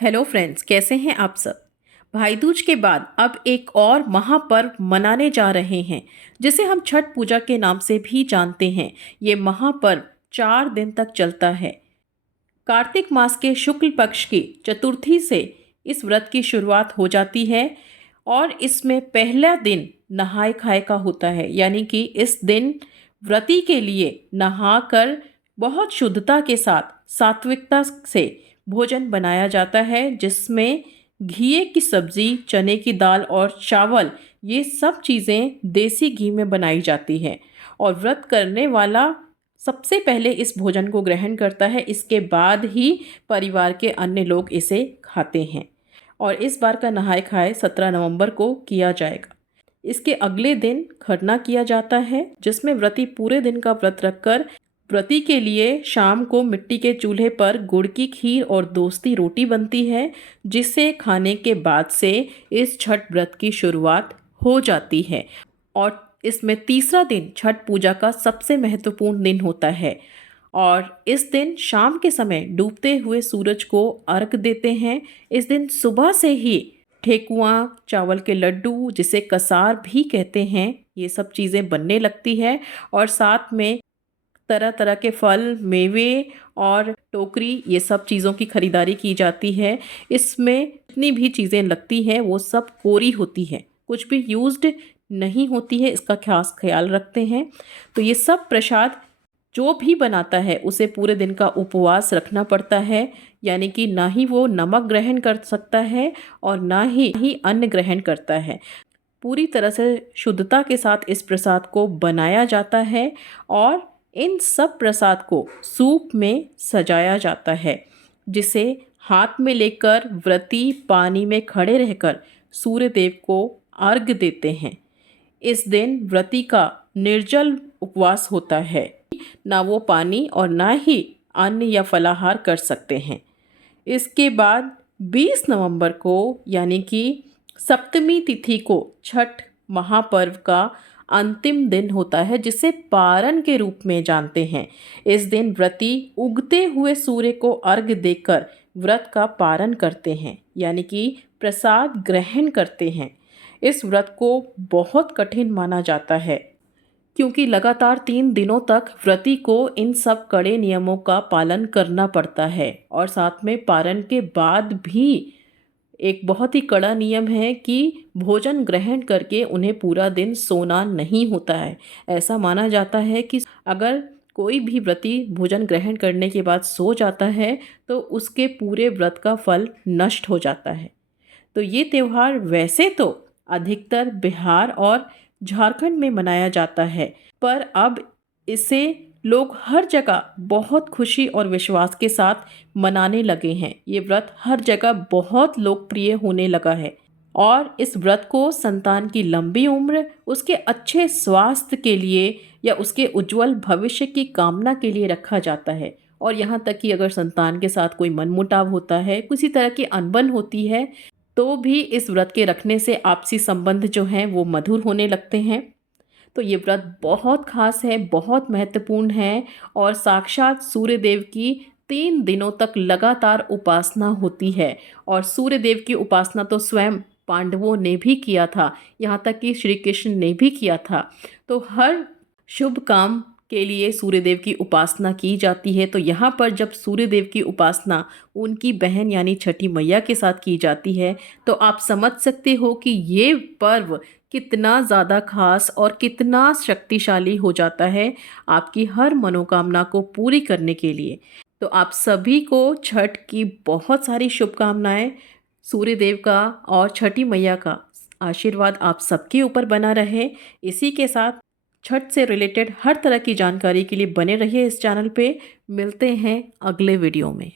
Hello friends, कैसे हैं आप सब। भाई दूज के बाद अब एक और महापर्व मनाने जा रहे हैं जिसे हम छठ पूजा के नाम से भी जानते हैं। ये महापर्व 4 दिन तक चलता है। कार्तिक मास के शुक्ल पक्ष की चतुर्थी से इस व्रत की शुरुआत हो जाती है और इसमें पहला दिन नहाय खाए का होता है। यानी कि इस दिन व्रती के लिए नहाकर बहुत शुद्धता के साथ सात्विकता से भोजन बनाया जाता है, जिसमें घी की सब्जी, चने की दाल और चावल, ये सब चीज़ें देसी घी में बनाई जाती है। और व्रत करने वाला सबसे पहले इस भोजन को ग्रहण करता है, इसके बाद ही परिवार के अन्य लोग इसे खाते हैं। और इस बार का नहाय खाए 17 नवंबर को किया जाएगा। इसके अगले दिन खरना किया जाता है, जिसमें व्रती पूरे दिन का व्रत रखकर व्रती के लिए शाम को मिट्टी के चूल्हे पर गुड़ की खीर और दोस्ती रोटी बनती है, जिसे खाने के बाद से इस छठ व्रत की शुरुआत हो जाती है। और इसमें तीसरा दिन छठ पूजा का सबसे महत्वपूर्ण दिन होता है और इस दिन शाम के समय डूबते हुए सूरज को अर्घ देते हैं। इस दिन सुबह से ही ठेकुआ, चावल के लड्डू, जिसे कसार भी कहते हैं, ये सब चीज़ें बनने लगती है और साथ में तरह तरह के फल, मेवे और टोकरी, ये सब चीज़ों की खरीदारी की जाती है। इसमें जितनी भी चीज़ें लगती हैं वो सब कोरी होती है, कुछ भी यूज्ड नहीं होती है, इसका खास ख्याल रखते हैं। तो ये सब प्रसाद जो भी बनाता है उसे पूरे दिन का उपवास रखना पड़ता है। यानी कि ना ही वो नमक ग्रहण कर सकता है और ना ही अन्न ग्रहण करता है। पूरी तरह से शुद्धता के साथ इस प्रसाद को बनाया जाता है और इन सब प्रसाद को सूप में सजाया जाता है, जिसे हाथ में लेकर व्रती पानी में खड़े रहकर सूर्य देव को अर्घ देते हैं। इस दिन व्रती का निर्जल उपवास होता है, ना वो पानी और ना ही अन्न या फलाहार कर सकते हैं। इसके बाद 20 नवंबर को यानी कि सप्तमी तिथि को छठ महापर्व का अंतिम दिन होता है, जिसे पारण के रूप में जानते हैं। इस दिन व्रती उगते हुए सूर्य को अर्घ देकर व्रत का पारण करते हैं, यानी कि प्रसाद ग्रहण करते हैं। इस व्रत को बहुत कठिन माना जाता है, क्योंकि लगातार 3 दिनों तक व्रती को इन सब कड़े नियमों का पालन करना पड़ता है। और साथ में पारण के बाद भी एक बहुत ही कड़ा नियम है कि भोजन ग्रहण करके उन्हें पूरा दिन सोना नहीं होता है। ऐसा माना जाता है कि अगर कोई भी व्रती भोजन ग्रहण करने के बाद सो जाता है तो उसके पूरे व्रत का फल नष्ट हो जाता है। तो ये त्यौहार वैसे तो अधिकतर बिहार और झारखंड में मनाया जाता है, पर अब इसे लोग हर जगह बहुत खुशी और विश्वास के साथ मनाने लगे हैं। ये व्रत हर जगह बहुत लोकप्रिय होने लगा है और इस व्रत को संतान की लंबी उम्र, उसके अच्छे स्वास्थ्य के लिए या उसके उज्जवल भविष्य की कामना के लिए रखा जाता है। और यहाँ तक कि अगर संतान के साथ कोई मनमुटाव होता है, किसी तरह की अनबन होती है, तो भी इस व्रत के रखने से आपसी संबंध जो हैं वो मधुर होने लगते हैं। तो ये व्रत बहुत खास है, बहुत महत्वपूर्ण है और साक्षात सूर्य देव की 3 दिनों तक लगातार उपासना होती है। और सूर्य देव की उपासना तो स्वयं पांडवों ने भी किया था, यहाँ तक कि श्री कृष्ण ने भी किया था। तो हर शुभ काम के लिए सूर्य देव की उपासना की जाती है। तो यहाँ पर जब सूर्य देव की उपासना उनकी बहन यानी छठी मैया के साथ की जाती है, तो आप समझ सकते हो कि ये पर्व कितना ज़्यादा खास और कितना शक्तिशाली हो जाता है आपकी हर मनोकामना को पूरी करने के लिए। तो आप सभी को छठ की बहुत सारी शुभकामनाएं। सूर्य देव का और छठी मैया का आशीर्वाद आप सबके ऊपर बना रहे। इसी के साथ छठ से रिलेटेड हर तरह की जानकारी के लिए बने रहिए इस चैनल पे। मिलते हैं अगले वीडियो में।